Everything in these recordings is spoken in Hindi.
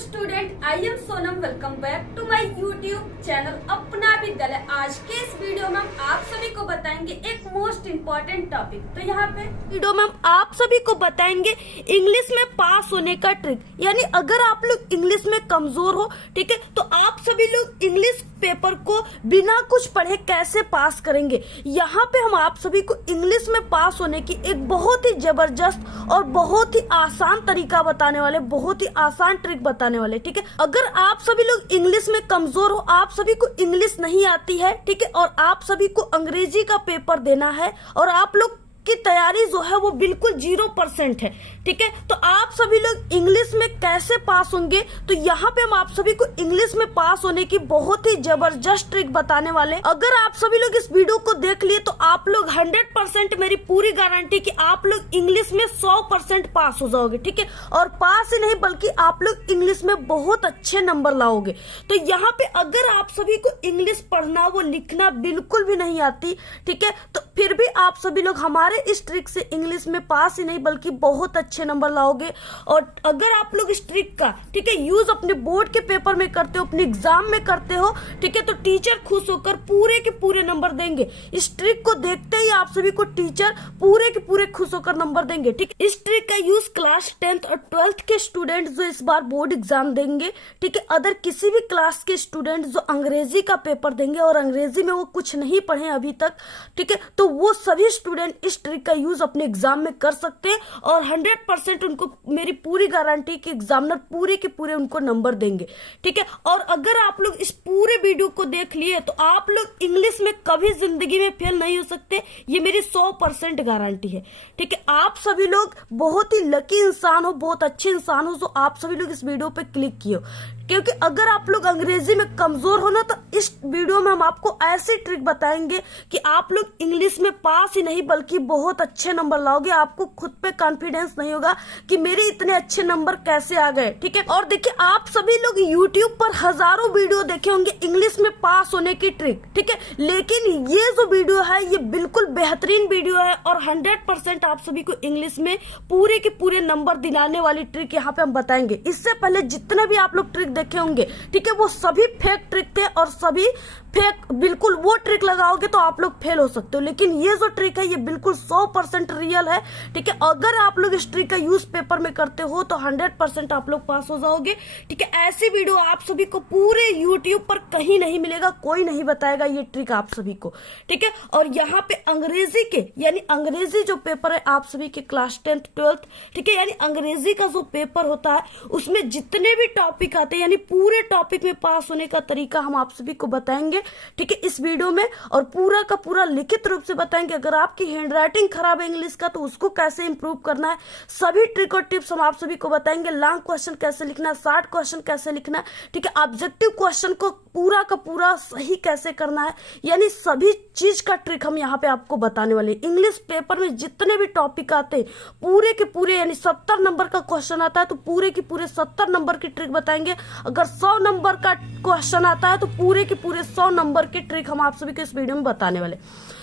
Student, I am Sonam. Welcome back to my YouTube channel Apna Vidyalaya. आज के इस वीडियो में हम आप सभी को बताएंगे एक मोस्ट इम्पोर्टेंट टॉपिक। तो यहाँ पे वीडियो में हम आप सभी को बताएंगे इंग्लिश में पास होने का ट्रिक। यानी अगर आप लोग इंग्लिश में कमजोर हो, ठीक है, तो आप सभी लोग इंग्लिश पेपर को बिना कुछ पढ़े कैसे पास करेंगे। यहाँ पे हम आप सभी को इंग्लिश में पास होने की एक बहुत ही जबरदस्त और बहुत ही आसान तरीका बताने वाले, बहुत ही आसान ट्रिक बताने वाले, ठीक है। अगर आप सभी लोग इंग्लिश में कमजोर हो, आप सभी को इंग्लिश नहीं आती है, ठीक है, और आप सभी को अंग्रेजी का पेपर देना है और आप लोग की तैयारी जो है वो बिल्कुल 0% है, ठीक है, तो आप सभी लोग इंग्लिश में कैसे पास होंगे। तो यहाँ पे हम आप सभी को इंग्लिश में पास होने की बहुत ही जबरदस्त ट्रिक बताने वाले। अगर आप सभी लोग इस वीडियो को देख लिए तो आप लोग 100% मेरी पूरी गारंटी कि आप लोग इंग्लिश में 100% पास हो जाओगे, ठीक है, और पास ही नहीं बल्कि आप लोग इंग्लिश में बहुत अच्छे नंबर लाओगे। तो यहाँ पे अगर आप सभी को इंग्लिश पढ़ना वो लिखना बिल्कुल भी नहीं आती, ठीक है, तो फिर भी आप सभी लोग हमारे इस ट्रिक से इंग्लिश में पास ही नहीं बल्कि बहुत अच्छे नंबर लाओगे। और अगर आप लोग इस ट्रिक का, ठीक है, यूज अपने बोर्ड के पेपर में करते हो, अपने एग्जाम में करते हो, ठीक है, तो टीचर खुश होकर पूरे के पूरे नंबर देंगे। इस ट्रिक को देखते ही आप सभी को टीचर पूरे के पूरे खुश होकर नंबर देंगे, ठीक। इस ट्रिक का यूज क्लास 10th और 12th के स्टूडेंट जो इस बार बोर्ड एग्जाम देंगे, ठीक है, अदर किसी भी क्लास के स्टूडेंट जो अंग्रेजी का पेपर देंगे और अंग्रेजी में वो कुछ नहीं पढ़े अभी तक, ठीक है, तो वो सभी स्टूडेंट इस ट्रिक का यूज अपने एग्जाम में कर सकते हैं और 100% उनको मेरी पूरी गारंटी कि एग्जामिनर पूरे के पूरे उनको नंबर देंगे, ठीक है। और अगर आप लोग इस पूरे वीडियो को देख लिए तो आप लोग इंग्लिश में कभी जिंदगी में फेल नहीं हो सकते, ये मेरी 100% गारंटी है, ठीक है। आप सभी लोग बहुत ही लकी इंसान हो, बहुत अच्छे इंसान हो जो आप सभी लोग इस वीडियो पे क्लिक किए हो, क्योंकि अगर आप लोग अंग्रेजी में कमजोर हो ना तो इस वीडियो में हम आपको ऐसी ट्रिक बताएंगे कि आप लोग इंग्लिश में पास ही नहीं बल्कि बहुत अच्छे नंबर लाओगे। आपको खुद पे कॉन्फिडेंस नहीं होगा कि मेरे इतने अच्छे नंबर कैसे आ गए, ठीक है। और देखिए आप सभी लोग यूट्यूब पर हजारों वीडियो देखे होंगे इंग्लिश में पास होने की ट्रिक, ठीक है, लेकिन ये जो वीडियो है ये बिल्कुल बेहतरीन वीडियो है और 100% आप सभी को इंग्लिश में पूरे के पूरे नंबर दिलाने वाली ट्रिक यहाँ पे हम बताएंगे। इससे पहले जितने भी आप लोग ट्रिक देखे होंगे, ठीक है, वो सभी फेक ट्रिक थे और सभी फेक, बिल्कुल वो ट्रिक लगाओगे तो आप लोग फेल हो सकते हो, लेकिन ये जो ट्रिक है ये बिल्कुल 100% रियल है, ठीक है। अगर आप लोग इस ट्रिक का यूज पेपर में करते हो तो 100% आप लोग पास हो जाओगे, ठीक है। ऐसी वीडियो आप सभी को पूरे यूट्यूब पर कहीं नहीं मिलेगा, कोई नहीं बताएगा ये ट्रिक आप सभी को, ठीक है। और यहाँ पे अंग्रेजी के यानी अंग्रेजी जो पेपर है आप सभी के क्लास 10th 12th, ठीक है, यानी अंग्रेजी का जो पेपर होता है उसमें जितने भी टॉपिक आते हैं यानी पूरे टॉपिक में पास होने का तरीका हम आप सभी को बताएंगे, ठीक है, इस वीडियो में। और पूरा का पूरा लिखित रूप से बताएंगे। अगर आपकी हैंडराइटिंग खराब है इंग्लिश का तो उसको कैसे इंप्रूव करना है, सभी ट्रिक और टिप्स हम आप सभी को बताएंगे। लॉन्ग क्वेश्चन कैसे लिखना है, शॉर्ट क्वेश्चन कैसे लिखना है, ठीक है, ऑब्जेक्टिव क्वेश्चन को पूरा का पूरा सही कैसे करना है, यानी सभी चीज का ट्रिक हम यहाँ पे आपको बताने वाले। इंग्लिश पेपर में जितने भी टॉपिक आते हैं पूरे के पूरे, यानी 70 नंबर का क्वेश्चन आता है तो पूरे के पूरे 70 नंबर की ट्रिक बताएंगे। अगर 100 नंबर का क्वेश्चन आता है तो पूरे के पूरे 100 नंबर की ट्रिक हम आप सभी को इस वीडियो में बताने वाले।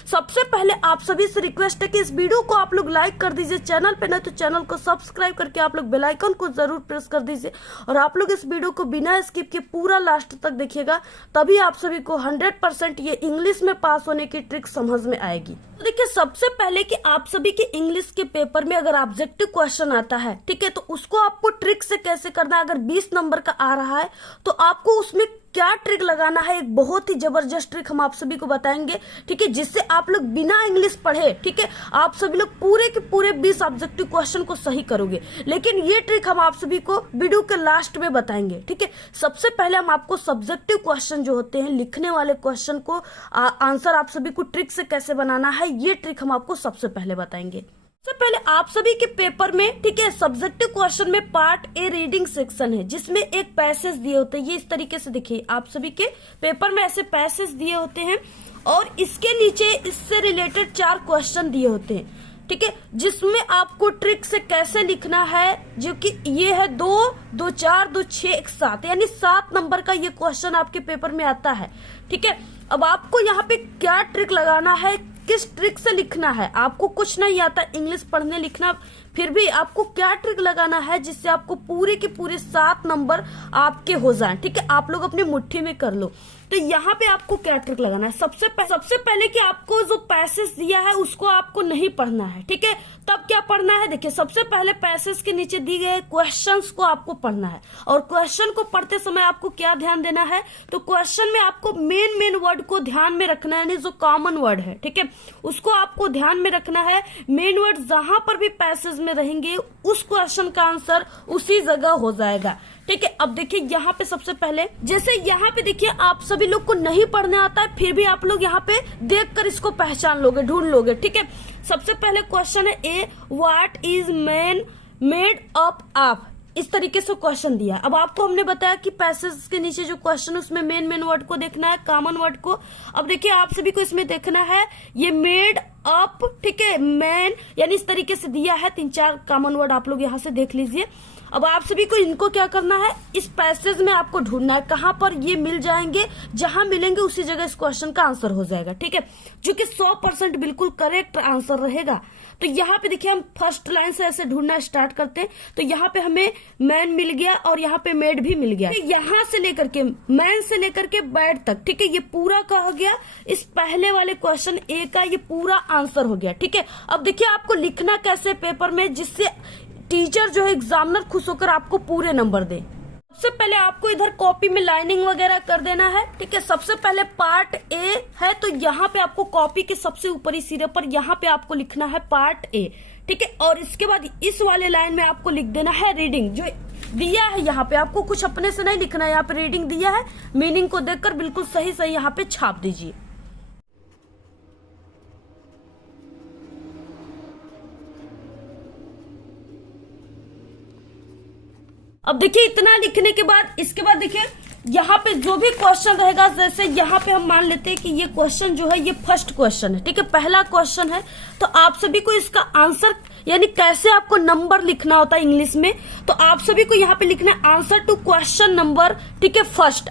सबसे पहले आप सभी से रिक्वेस्ट है कि इस वीडियो को आप लोग लाइक कर दीजिए, चैनल पे नहीं तो चैनल को सब्सक्राइब करके आप लोग बेल आइकन को जरूर प्रेस कर दीजिए और आप लोग इस वीडियो को बिना स्किप के पूरा लास्ट तक देखिएगा, तभी आप सभी को 100% ये इंग्लिश में पास होने की ट्रिक समझ में आएगी। तो देखिए सबसे पहले कि आप सभी के इंग्लिश के पेपर में अगर ऑब्जेक्टिव क्वेश्चन आता है, ठीक है, तो उसको आपको ट्रिक से कैसे करना है। अगर 20 नंबर का आ रहा है तो आपको उसमें क्या ट्रिक लगाना है, एक बहुत ही जबरदस्त ट्रिक हम आप सभी को बताएंगे, ठीक है, जिससे आप लोग बिना इंग्लिश पढ़े, ठीक है, आप सभी लोग पूरे के पूरे 20 ऑब्जेक्टिव क्वेश्चन को सही करोगे। लेकिन ये ट्रिक हम आप सभी को वीडियो के लास्ट में बताएंगे, ठीक है। सबसे पहले हम आपको सब्जेक्टिव क्वेश्चन जो होते हैं, लिखने वाले क्वेश्चन को आंसर आप सभी को ट्रिक से कैसे बनाना है, ये ट्रिक हम आपको सबसे पहले बताएंगे। सबसे पहले आप सभी के पेपर में, ठीक है, सब्जेक्टिव क्वेश्चन में पार्ट ए रीडिंग सेक्शन है जिसमें एक पैसेज दिए होते हैं। ये इस तरीके से देखिए आप सभी के पेपर में ऐसे पैसेज दिए होते हैं और इसके नीचे इससे रिलेटेड 4 क्वेश्चन दिए होते हैं, ठीक है, जिसमें आपको ट्रिक से कैसे लिखना है, जो कि ये है 2, 2, 4, 2, 6, 1, 7, यानी 7 नंबर का ये क्वेश्चन आपके पेपर में आता है, ठीक है। अब आपको यहाँ पे क्या ट्रिक लगाना है, किस ट्रिक से लिखना है। आपको कुछ नहीं आता इंग्लिश पढ़ने लिखना, फिर भी आपको क्या ट्रिक लगाना है जिससे आपको पूरे के पूरे 7 नंबर आपके हो जाएं। ठीक है, आप लोग अपनी मुट्ठी में कर लो। तो यहाँ पे आपको क्या ट्रिक लगाना है, सबसे पहले कि आपको जो पैसेज दिया है उसको आपको नहीं पढ़ना है। ठीक है, तब क्या पढ़ना है, देखिए सबसे पहले पैसेज के नीचे दिए गए क्वेश्चंस को आपको पढ़ना है। और क्वेश्चन को पढ़ते समय आपको क्या ध्यान देना है, तो क्वेश्चन में आपको मेन वर्ड को ध्यान में रखना है, यानी जो कॉमन वर्ड है, ठीक है, उसको आपको ध्यान में रखना है। मेन वर्ड जहां पर भी पैसेज में रहेंगे उस क्वेश्चन का आंसर उसी जगह हो जाएगा। ठीक है, अब देखिए यहाँ पे सबसे पहले, जैसे यहाँ पे देखिए आप सभी लोग को नहीं पढ़ने आता है, फिर भी आप लोग यहाँ पे देखकर इसको पहचान लोगे, ढूंढ लोगे। ठीक है, सबसे पहले क्वेश्चन है A, what is man made up of, इस तरीके से क्वेश्चन दिया। अब आपको हमने बताया कि पैसेज के नीचे जो क्वेश्चन उसमें मेन वर्ड को देखना है, कॉमन वर्ड को। अब देखिए आप सभी को इसमें देखना है ये मेड अप, ठीक है, मैन, यानी इस तरीके से दिया है, 3-4 कॉमन वर्ड आप लोग यहाँ से देख लीजिए। अब आप सभी को इनको क्या करना है, इस पैसेज में आपको ढूंढना है कहां पर ये मिल जाएंगे, जहां मिलेंगे उसी जगह इस क्वेश्चन का आंसर हो जाएगा। ठीक है, जो कि 100% बिल्कुल करेक्ट आंसर रहेगा। तो यहाँ पे देखिए हम फर्स्ट लाइन से ऐसे ढूंढना स्टार्ट करते हैं। तो यहाँ पे हमें मैन मिल गया और यहाँ पे मेड भी मिल गया। यहाँ से लेकर के मैन से लेकर के बैड तक, ठीक है, ये पूरा का हो गया इस पहले वाले क्वेश्चन ए का, ये पूरा आंसर हो गया। ठीक है, अब देखिए आपको लिखना कैसे पेपर में, जिससे टीचर जो है एग्जामिनर खुश होकर आपको पूरे नंबर दे। सबसे पहले आपको इधर कॉपी में लाइनिंग वगैरह कर देना है। ठीक है, सबसे पहले पार्ट ए है, तो यहाँ पे आपको कॉपी के सबसे ऊपरी सिरे पर यहाँ पे आपको लिखना है पार्ट ए। ठीक है, और इसके बाद इस वाले लाइन में आपको लिख देना है रीडिंग, जो दिया है यहाँ पे आपको कुछ अपने से नहीं लिखना है, यहाँ पे रीडिंग दिया है, मीनिंग को देखकर बिल्कुल सही सही यहाँ पे छाप दीजिए। अब देखिए इतना लिखने के बाद, इसके बाद देखिए यहाँ पे जो भी क्वेश्चन रहेगा, जैसे यहाँ पे हम मान लेते हैं कि ये क्वेश्चन जो है ये फर्स्ट क्वेश्चन है। ठीक है, पहला क्वेश्चन है, तो आप सभी को इसका आंसर, यानी कैसे आपको नंबर लिखना होता है इंग्लिश में, तो आप सभी को यहाँ पे लिखना है आंसर टू क्वेश्चन नंबर, ठीक है, फर्स्ट।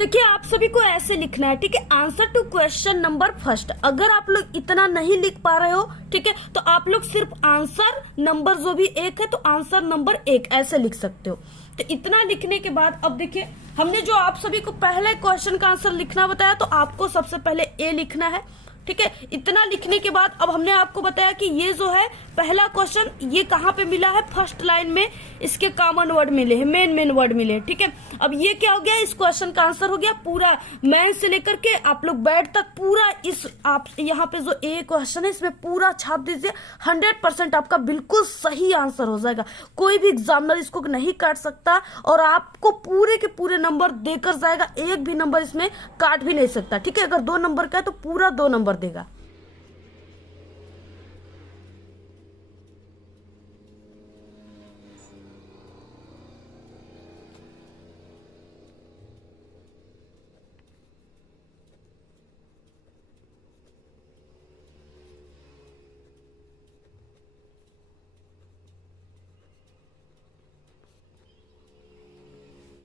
देखिए आप सभी को ऐसे लिखना है, ठीक है, answer to question number first. अगर आप लोग इतना नहीं लिख पा रहे हो, ठीक है, तो आप लोग सिर्फ आंसर नंबर जो भी 1 है, तो आंसर नंबर 1 ऐसे लिख सकते हो। तो इतना लिखने के बाद अब देखिए हमने जो आप सभी को पहले क्वेश्चन का आंसर लिखना बताया, तो आपको सबसे पहले ए लिखना है। ठीक है, इतना लिखने के बाद अब हमने आपको बताया कि ये जो है पहला क्वेश्चन ये कहाँ पे मिला है, फर्स्ट लाइन में इसके कॉमन वर्ड मिले हैं, मेन वर्ड मिले हैं। ठीक है, अब ये क्या हो गया, इस क्वेश्चन का आंसर हो गया पूरा, मैन से लेकर के आप लोग बैड तक पूरा, इस आप यहाँ पे जो ए क्वेश्चन है इसमें पूरा छाप दीजिए। 100% आपका बिल्कुल सही आंसर हो जाएगा, कोई भी एग्जामिनर इसको नहीं काट सकता और आपको पूरे के पूरे नंबर देकर जाएगा, एक भी नंबर इसमें काट भी नहीं सकता। ठीक है, अगर 2 नंबर का है तो पूरा 2 नंबर देगा।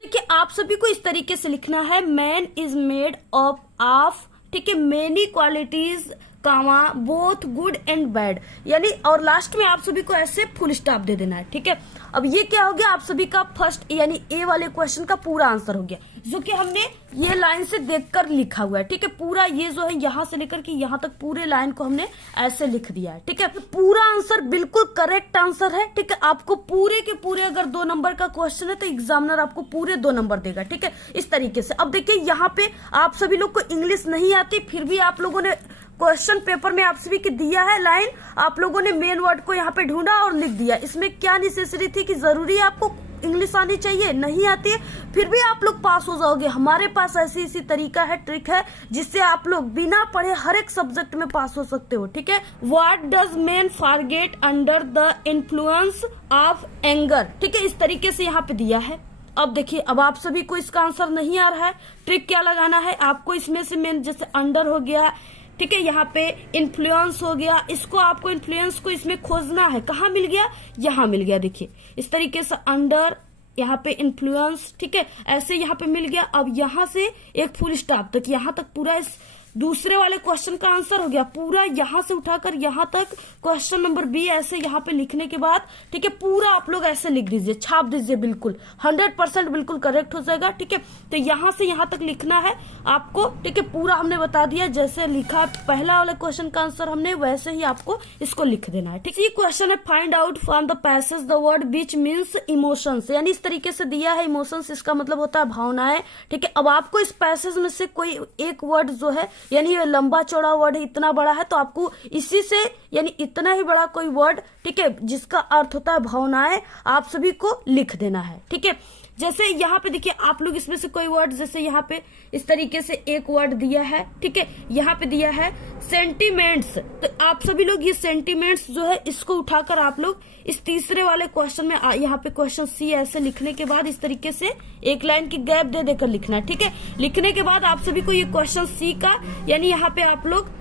देखिए आप सभी को इस तरीके से लिखना है, man is made up of, ठीक है, many qualities, comma both good and bad, यानी और लास्ट में आप सभी को ऐसे फुल स्टॉप दे देना है। ठीक है, अब ये क्या हो गया, आप सभी का फर्स्ट यानी ए वाले क्वेश्चन का पूरा आंसर हो गया, जो कि हमने ये लाइन से देखकर लिखा हुआ है। ठीक है, पूरा ये जो है यहाँ से लेकर के यहाँ तक पूरे लाइन को हमने ऐसे लिख दिया है। ठीक है, पूरा आंसर बिल्कुल करेक्ट आंसर है। ठीक है, आपको पूरे के पूरे अगर 2 नंबर का क्वेश्चन है तो एग्जामिनर आपको पूरे 2 नंबर देगा। ठीक है, इस तरीके से। अब देखिए यहाँ पे आप सभी लोग को इंग्लिश नहीं आती, फिर भी आप लोगों ने क्वेश्चन पेपर में आप सभी की दिया है लाइन, आप लोगों ने मेन वर्ड को यहाँ पे ढूंढा और लिख दिया। इसमें क्या नेसेसरी थी कि जरूरी आपको इंग्लिश आनी चाहिए, नहीं आती है फिर भी आप लोग पास हो जाओगे। हमारे पास ऐसी तरीका है, ट्रिक है, जिससे आप लोग बिना पढ़े हर एक सब्जेक्ट में पास हो सकते हो। ठीक है, what does man forget under the influence of anger, ठीक है, इस तरीके से यहाँ पे दिया है। अब देखिए, अब आप सभी को इसका आंसर नहीं आ रहा है, ट्रिक क्या लगाना है आपको, इसमें से मेन जैसे अंडर हो गया, ठीक है, यहाँ पे इन्फ्लुएंस हो गया, इसको आपको इन्फ्लुएंस को इसमें खोजना है, कहाँ मिल गया, यहाँ मिल गया। देखिए इस तरीके से अंडर यहाँ पे इन्फ्लुएंस, ठीक है, ऐसे यहाँ पे मिल गया। अब यहाँ से एक फुल स्टॉप तक, यहाँ तक पूरा इस दूसरे वाले क्वेश्चन का आंसर हो गया। पूरा यहाँ से उठाकर यहाँ तक क्वेश्चन नंबर बी ऐसे यहाँ पे लिखने के बाद, ठीक है, पूरा आप लोग ऐसे लिख दीजिए, छाप दीजिए, बिल्कुल 100% बिल्कुल करेक्ट हो जाएगा। ठीक है, तो यहाँ से यहाँ तक लिखना है आपको। ठीक है, पूरा हमने बता दिया, जैसे लिखा पहला वाला क्वेश्चन का आंसर हमने, वैसे ही आपको इसको लिख देना है। ठीक है, ये क्वेश्चन है find out from the passage the word beach means emotions, यानी इस तरीके से दिया है। इमोशंस इसका मतलब होता है भावनाएं। ठीक है, अब आपको इस पैसेज में से कोई एक वर्ड जो है, यानी ये लंबा चौड़ा वर्ड है, इतना बड़ा है, तो आपको इसी से यानी इतना ही बड़ा कोई वर्ड, ठीक है, जिसका अर्थ होता है भावनाएं, आप सभी को लिख देना है। ठीक है, जैसे यहाँ पे देखिए आप लोग इसमें से कोई वर्ड, जैसे यहाँ पे इस तरीके से एक वर्ड दिया है। ठीक है, यहाँ पे दिया है सेंटीमेंट्स, तो आप सभी लोग ये सेंटीमेंट्स जो है इसको उठाकर आप लोग इस तीसरे वाले क्वेश्चन में, यहाँ पे क्वेश्चन सी ऐसे लिखने के बाद इस तरीके से एक लाइन की गैप दे देकर लिखना है। ठीक है, लिखने के बाद आप सभी को ये क्वेश्चन सी का, यानी यहाँ पे आप लोग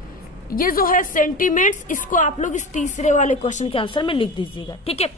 ये जो है सेंटीमेंट्स, इसको आप लोग इस तीसरे वाले क्वेश्चन के आंसर में लिख दीजिएगा। ठीक है,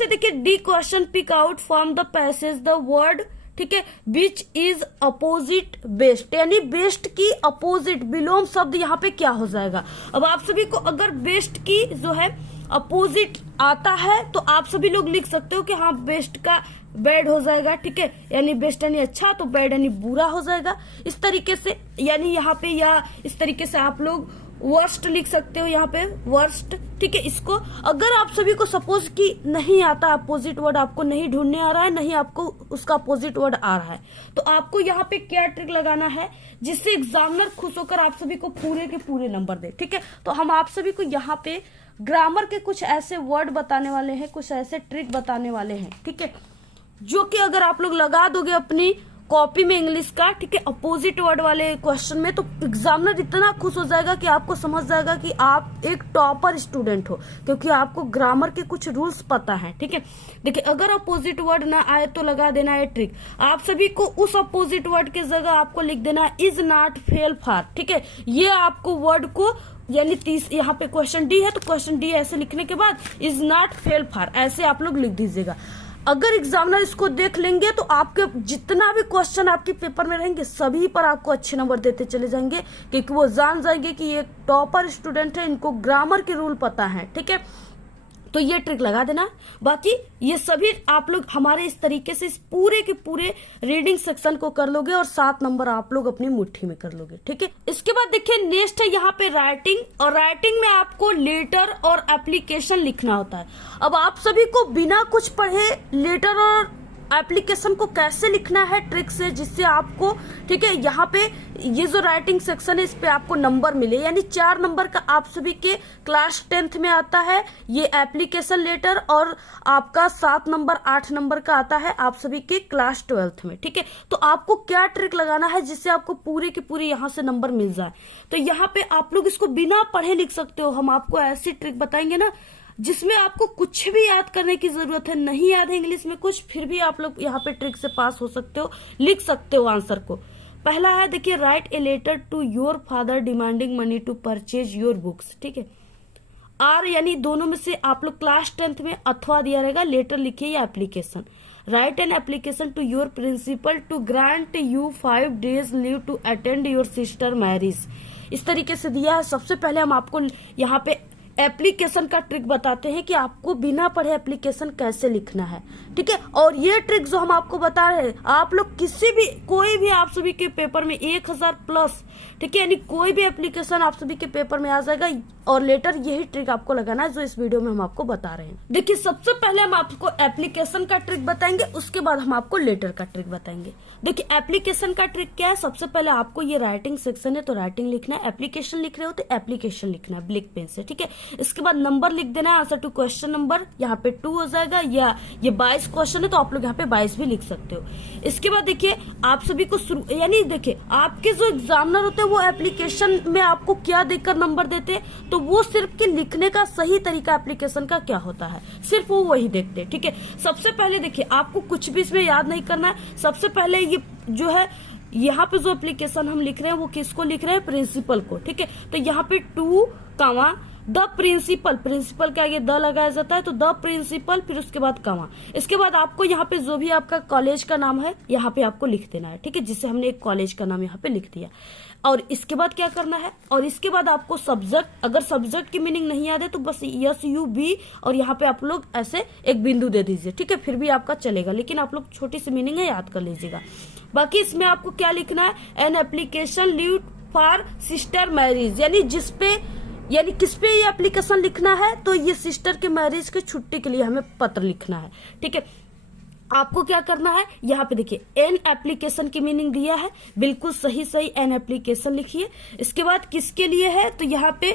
देखिए D question pick out from the passage the word, ठीक है, विच इज अपोजिट बेस्ट, यानी बेस्ट की अपोजिट विलोम शब्द यहाँ पे क्या हो जाएगा। अब आप सभी को अगर बेस्ट की जो है अपोजिट आता है तो आप सभी लोग लिख सकते हो कि हाँ बेस्ट का बैड हो जाएगा। ठीक है, यानी बेस्ट यानी अच्छा, तो बैड यानी बुरा हो जाएगा। इस तरीके से, यानी यहाँ पे, या इस तरीके से आप लोग वर्स्ट लिख सकते हो, यहाँ पे वर्स्ट। ठीक है, इसको अगर आप सभी को सपोज कि नहीं आता, अपोजिट वर्ड आपको नहीं ढूंढने आ रहा है, नहीं आपको उसका अपोजिट वर्ड आ रहा है, तो आपको यहाँ पे क्या ट्रिक लगाना है जिससे एग्जामिनर खुश होकर आप सभी को पूरे के पूरे नंबर दे। ठीक है, तो हम आप सभी को यहाँ पे ग्रामर के कुछ ऐसे वर्ड बताने वाले हैं, कुछ ऐसे ट्रिक बताने वाले हैं। ठीक है, जो कि अगर आप लोग लगा दोगे अपनी कॉपी में इंग्लिश का, ठीक है, अपोजिट वर्ड वाले क्वेश्चन में, तो एग्जामिनर इतना खुश हो जाएगा कि आपको समझ जाएगा कि आप एक टॉपर स्टूडेंट हो, क्योंकि आपको ग्रामर के कुछ रूल्स पता है। ठीक है, देखिए अगर अपोजिट वर्ड ना आए तो लगा देना है ट्रिक। आप सभी को उस अपोजिट वर्ड के जगह आपको लिख देना इज नॉट फेल फार। ठीक है, ये आपको वर्ड को, यानी यहाँ पे क्वेश्चन डी है तो क्वेश्चन डी ऐसे लिखने के बाद इज नॉट फेल फार ऐसे आप लोग लिख दीजिएगा। अगर एग्जामिनर इसको देख लेंगे तो आपके जितना भी क्वेश्चन आपके पेपर में रहेंगे सभी पर आपको अच्छे नंबर देते चले जाएंगे, क्योंकि वो जान जाएंगे कि ये टॉपर स्टूडेंट है, इनको ग्रामर के रूल पता है। ठीक है, तो ये ट्रिक लगा देना। बाकी ये सभी आप लोग हमारे इस तरीके से इस पूरे के पूरे रीडिंग सेक्शन को कर लोगे और 7 नंबर आप लोग अपनी मुट्ठी में कर लोगे। ठीक है, इसके बाद देखिए नेक्स्ट है यहाँ पे राइटिंग, और राइटिंग में आपको लेटर और एप्लीकेशन लिखना होता है। अब आप सभी को बिना कुछ पढ़े लेटर और एप्लीकेशन को कैसे लिखना है ट्रिक से, जिससे आपको, ठीक है, यहाँ पे ये जो राइटिंग सेक्शन है इस पे आपको नंबर मिले, यानी 4 नंबर का आप सभी के क्लास 10th में आता है ये एप्लीकेशन लेटर, और आपका 7 नंबर 8 नंबर का आता है आप सभी के क्लास 12th में। ठीक है, तो आपको क्या ट्रिक लगाना है जिससे आपको पूरे के पूरे यहाँ से नंबर मिल जाए। तो यहाँ पे आप लोग इसको बिना पढ़े लिख सकते हो। हम आपको ऐसी ट्रिक बताएंगे ना जिसमें आपको कुछ भी याद करने की जरूरत है, नहीं याद है इंग्लिश में कुछ, फिर भी आप लोग यहाँ पे ट्रिक से पास हो सकते हो, लिख सकते हो आंसर को। पहला है देखिए write a letter to your father demanding money to purchase your books. ठीक है, आर यानी दोनों में से आप लोग क्लास 10th में अथवा दिया रहेगा, लेटर लिखिए या application. Write an application to your principal to grant you 5 days leave to attend your sister marriage. इस तरीके से दिया है। सबसे पहले हम आपको यहाँ पे एप्लीकेशन का ट्रिक बताते हैं कि आपको बिना पढ़े एप्लीकेशन कैसे लिखना है। ठीक है, और ये ट्रिक जो हम आपको बता रहे हैं आप लोग किसी भी कोई भी आप सभी के पेपर में 1000 प्लस, ठीक है, यानी कोई भी एप्लीकेशन आप सभी के पेपर में आ जाएगा, और लेटर यही ट्रिक आपको लगाना है जो इस वीडियो में हम आपको बता रहे हैं। देखिए सबसे पहले हम आपको एप्लीकेशन का ट्रिक बताएंगे, उसके बाद हम आपको लेटर का ट्रिक बताएंगे। देखिए एप्लीकेशन का ट्रिक क्या है, सबसे पहले आपको ये राइटिंग सेक्शन है तो राइटिंग लिखना है, एप्लीकेशन लिख रहे हो तो एप्लीकेशन लिखना है ब्लैक पेन से। ठीक है, इसके बाद नंबर लिख देना है, आंसर टू क्वेश्चन नंबर यहाँ पे 2 हो जाएगा, या ये 22 क्वेश्चन है तो आप लोग यहाँ पे 22 भी लिख सकते हो। इसके बाद देखिए आप सभी को यानी देखिए आपके जो एग्जामिनर होते हैं वो एप्लीकेशन में आपको क्या देकर नंबर देते हैं, तो वो सिर्फ के लिखने का सही तरीका एप्लीकेशन का क्या होता है सिर्फ वो वही देखते हैं। ठीक है, सबसे पहले देखिए आपको कुछ भी इसमें याद नहीं करना है। सबसे पहले ये जो है यहाँ पे जो एप्लीकेशन हम लिख रहे हैं वो किसको लिख रहे हैं, प्रिंसिपल को। ठीक है, तो यहाँ पे 2, द प्रिंसिपल, प्रिंसिपल के आगे द लगाया जाता है तो द प्रिंसिपल, फिर उसके बाद कमा। इसके बाद आपको यहाँ पे जो भी आपका कॉलेज का नाम है यहाँ पे आपको लिख देना है, ठीक है, जिससे हमने एक कॉलेज का नाम यहाँ पे लिख दिया। और इसके बाद क्या करना है, और इसके बाद आपको सब्जेक्ट, अगर सब्जेक्ट की मीनिंग नहीं याद है तो बस SUB और यहाँ पे आप लोग ऐसे एक बिंदु दे दीजिए, ठीक है, फिर भी आपका चलेगा, लेकिन आप लोग छोटी सी मीनिंग है याद कर लीजिएगा। बाकी इसमें आपको क्या लिखना है, an application leave for sister marriage, यानी किस पे ये एप्लीकेशन लिखना है, तो ये सिस्टर के मैरिज के छुट्टी के लिए हमें पत्र लिखना है, ठीक है। आपको क्या करना है, यहाँ पे देखिए एन एप्लीकेशन की मीनिंग दिया है, बिल्कुल सही एन एप्लीकेशन लिखिए। इसके बाद किसके लिए है, तो यहाँ पे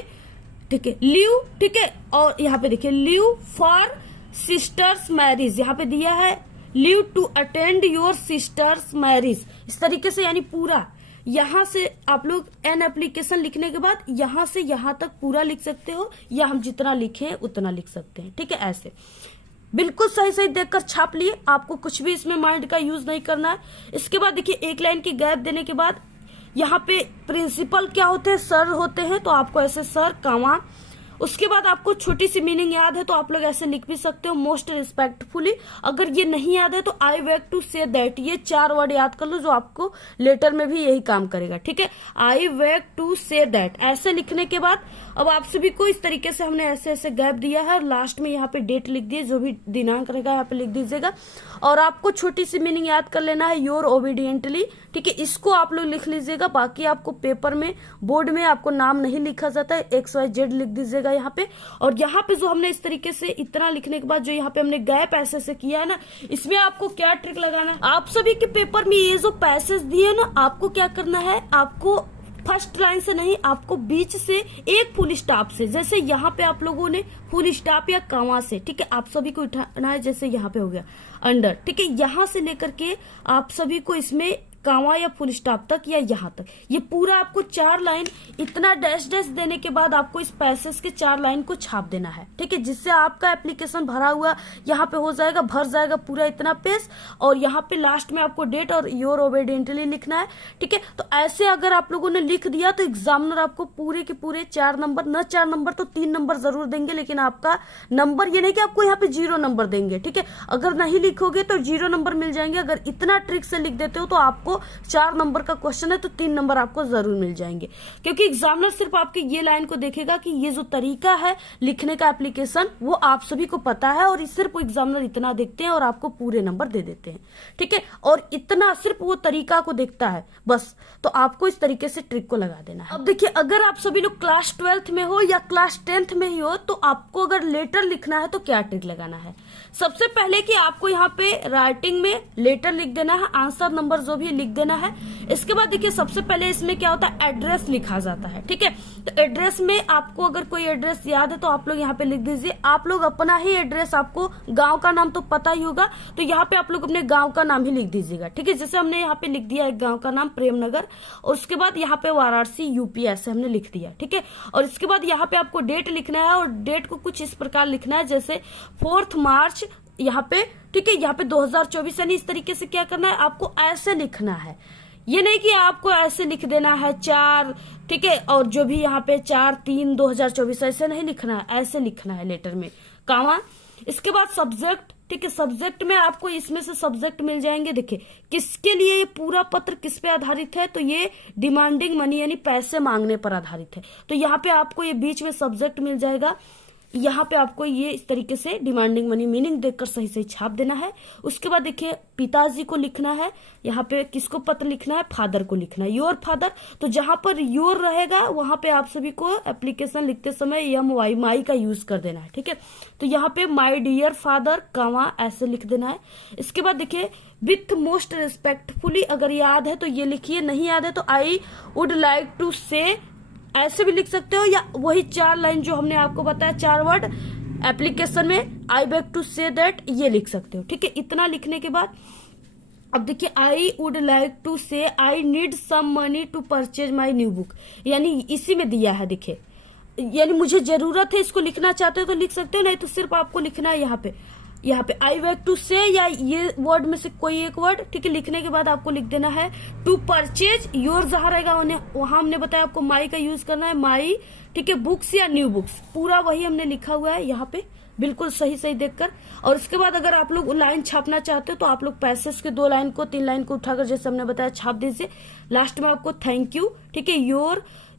ठीक है लीव, ठीक है, और यहाँ पे देखिए लीव फॉर सिस्टर्स मैरिज, यहाँ पे दिया है leave to attend your sister's marriage, इस तरीके से, यानी पूरा यहाँ से आप लोग एन एप्लीकेशन लिखने के बाद यहाँ से यहाँ तक पूरा लिख सकते हो, या हम जितना लिखे उतना लिख सकते हैं, ठीक है। ऐसे बिल्कुल सही देखकर छाप लिए, आपको कुछ भी इसमें माइंड का यूज नहीं करना है। इसके बाद देखिए एक लाइन की गैप देने के बाद यहाँ पे प्रिंसिपल क्या होते हैं, सर होते हैं, तो आपको ऐसे सर कमा। उसके बाद आपको छोटी सी मीनिंग याद है तो आप लोग ऐसे लिख भी सकते हो, मोस्ट रिस्पेक्टफुली। अगर ये नहीं याद है तो आई वेक टू से दैट, ये 4 वर्ड याद कर लो जो आपको लेटर में भी यही काम करेगा, ठीक है। आई वेक टू से दैट, ऐसे लिखने के बाद अब आप सभी को इस तरीके से हमने ऐसे गैप दिया है, और लास्ट में यहाँ पे डेट लिख दिए, जो भी दिनांक रहेगा यहाँ पे लिख दीजिएगा। और आपको छोटी सी मीनिंग याद कर लेना है, योर ओबीडियंटली, ठीक है, इसको आप लोग लिख लीजिएगा। बाकी आपको पेपर में, बोर्ड में आपको नाम नहीं लिखा जाता है, XYZ लिख दीजिएगा यहाँ पे। और यहाँ पे जो हमने इस तरीके से इतना लिखने के बाद जो यहाँ पे हमने गैप ऐसे किया है ना, इसमें आपको क्या ट्रिक लगाना है, आप सभी के पेपर में ये जो पैसेज दिए ना, आपको क्या करना है, आपको फर्स्ट लाइन से नहीं, आपको बीच से एक फुल स्टॉप से, जैसे यहाँ पे आप लोगों ने फुल स्टॉप या कॉमा से, ठीक है, आप सभी को उठाना है, जैसे यहाँ पे हो गया अंडर, ठीक है, यहाँ से लेकर के आप सभी को इसमें कॉमा या फुल स्टॉप तक या यहाँ तक, ये पूरा आपको 4 लाइन इतना डैश देने के बाद आपको इस पैसेज के 4 लाइन को छाप देना है, ठीक है, जिससे आपका एप्लीकेशन भरा हुआ यहाँ पे हो जाएगा, भर जाएगा पूरा इतना पेज। और यहाँ पे लास्ट में आपको डेट और योर ओबीडियंटली लिखना है, ठीक है। तो ऐसे अगर आप लोगों ने लिख दिया तो एग्जामिनर आपको पूरे के पूरे 4 नंबर, न 4 नंबर तो 3 नंबर जरूर देंगे, लेकिन आपका नंबर ये नहीं कि आपको यहाँ पे 0 नंबर देंगे, ठीक है। अगर नहीं लिखोगे तो 0 नंबर मिल जाएंगे, अगर इतना ट्रिक से लिख देते हो तो आपको 4 नंबर का क्वेश्चन है तो 3 नंबर आपको जरूर मिल जाएंगे, क्योंकि एग्जामिनर सिर्फ आपकी ये लाइन को देखेगा कि ये जो तरीका है लिखने का एप्लीकेशन वो आप सभी को पता है, और सिर्फ एग्जामिनर इतना देखते हैं और आपको पूरे नंबर दे देते हैं, ठीक है। और इतना सिर्फ वो तरीका को देखता है बस, तो आपको इस तरीके से ट्रिक को लगा देना है। अब देखिए अगर आप सभी लोग क्लास 12th में हो या क्लास 10th में ही हो, तो आपको अगर लेटर लिखना है तो क्या ट्रिक लगाना है, सबसे पहले कि आपको यहाँ पे राइटिंग में लेटर लिख देना है, आंसर नंबर जो भी लिख देना है। इसके बाद देखिए सबसे पहले इसमें क्या होता है, एड्रेस लिखा जाता है, ठीक है। तो एड्रेस में आपको अगर कोई एड्रेस याद है तो आप लोग यहाँ पे लिख दीजिए, आप लोग अपना ही एड्रेस, आपको गांव का नाम तो पता ही होगा, तो यहाँ पे आप लोग अपने गांव का नाम ही लिख दीजिएगा, ठीक है। जैसे हमने यहाँ पे लिख दिया एक गाँव का नाम प्रेमनगर, और उसके बाद यहाँ पे वाराणसी UP ऐसे हमने लिख दिया, ठीक है। और इसके बाद यहाँ पे आपको डेट लिखना है, और डेट को कुछ इस प्रकार लिखना है, जैसे 4 मार्च यहाँ पे, ठीक है, यहाँ पे 2024, यानी इस तरीके से क्या करना है, आपको ऐसे लिखना है, ये नहीं कि आपको ऐसे लिख देना है 4, ठीक है, और जो भी यहाँ पे 4/3/2024 ऐसे नहीं लिखना है, ऐसे लिखना है लेटर में कॉमा। इसके बाद सब्जेक्ट, ठीक है, सब्जेक्ट में आपको इसमें से सब्जेक्ट मिल जाएंगे। देखिए किसके लिए ये पूरा पत्र किस पे आधारित है, तो ये डिमांडिंग मनी यानी पैसे मांगने पर आधारित है, तो यहाँ पे आपको ये बीच में सब्जेक्ट मिल जाएगा, यहाँ पे आपको ये इस तरीके से डिमांडिंग मनी मीनिंग देखकर सही छाप देना है। उसके बाद देखिए पिताजी को लिखना है, यहाँ पे किसको पत्र लिखना है, फादर को लिखना है, योर फादर। तो जहां पर योर रहेगा वहां पे आप सभी को एप्लीकेशन लिखते समय MY माई का यूज कर देना है, ठीक है। तो यहाँ पे माई डियर फादर कॉमा ऐसे लिख देना है। इसके बाद देखिए विथ मोस्ट रिस्पेक्टफुली, अगर याद है तो ये लिखिए, नहीं याद है तो आई वुड लाइक टू से ऐसे भी लिख सकते हो, या वही 4 लाइन जो हमने आपको बताया 4 वर्ड एप्लीकेशन में, I beg to say that, ये लिख सकते हो, ठीक है। इतना लिखने के बाद अब देखिए I would like to say I need some money to purchase my new book, यानी इसी में दिया है, देखिए यानी मुझे जरूरत है, इसको लिखना चाहते हो तो लिख सकते हो, नहीं तो सिर्फ आपको लिखना है यहाँ पे यहाँ पे आई वैक टू से या ये वर्ड में से कोई एक वर्ड, ठीक है। लिखने के बाद आपको लिख देना है टू परचेज योर, जहाँ रहेगा वहां हमने बताया आपको माई का यूज करना है, माई, ठीक है। बुक्स या न्यू बुक्स, पूरा वही हमने लिखा हुआ है यहाँ पे, बिल्कुल सही सही देखकर। और इसके बाद अगर आप लोग लाइन छापना चाहते हो तो आप लोग पैसेज के 2 लाइन को 3 लाइन को उठाकर जैसे हमने बताया छाप दीजिए। लास्ट में आपको थैंक यू, ठीक है,